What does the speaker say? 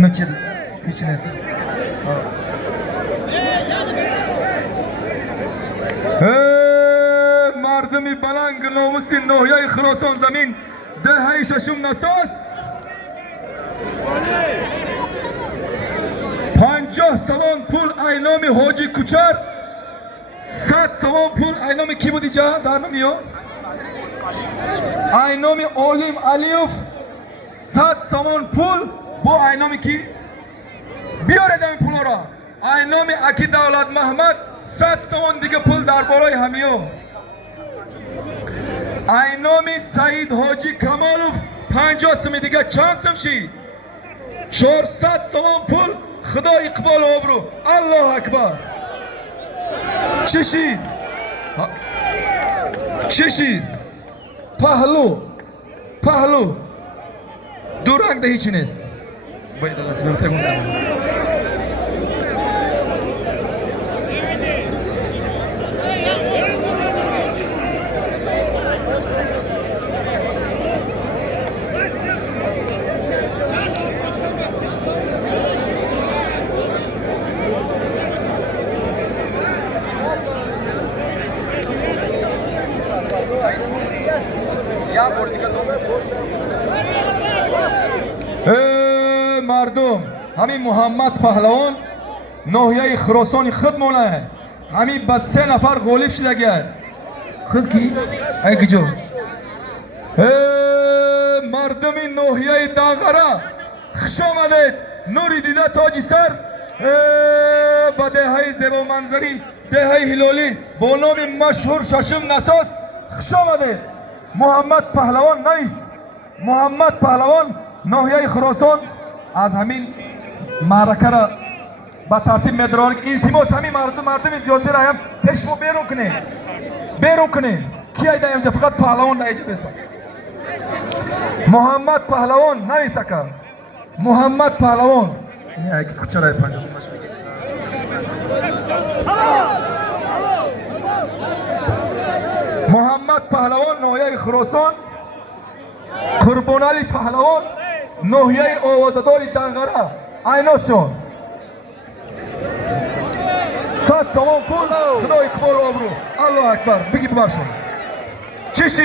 Noche پیچنه مردمی بلنگ ناموسی ناحیه خراسان زمین دهه ششم نساس 50 سوان پول اینام حاجی کوچر 100 سوان پول اینام کی بودی جا در نمیو اینام اولیم علیوف 100 سوان پول با اینام کی بیاره دم پولا را اینام اکی دولت محمد 100 سوان دیگه پول در بالای همیو اینام سعید حاجی کمالوف 50 سوم دیگه چند سم شی 400 سوان پول خدا اقبال و ابرو الله اکبر چشید چشید پهلو دو رنگ ده هیچی نیست باید دست بمتگم مردم همین محمد پهلوان ناحیه خراسان خود مونه همین بعد 3 نفر غالب شده گه خود کی؟ ایگی جو مردمی ناحیه دانغره خوش آمدید نوری دیده تاجی سر با دهه زیبا منظری دهه هلالی با نام مشهور ششم نساس خوش آمدید محمد پهلوان نیست محمد پهلوان ناحیه خراسان از همین معرکه را با ترتیب مدران التماس همین مردم زیاده را هم پشمو بیرون کنه کی ایده اینجا فقط پهلوان ایجا بسا محمد پهلوان نیست که محمد پهلوان نه که کچه رای 50 سمش بگه محمد پهلوان ناحیه خراسان قربان علی پهلوان ناحیه آوازداری دنگره ایناشون 100 سوان پول خدا اقبال و ابرو الله اکبر بگی ببرشون چشی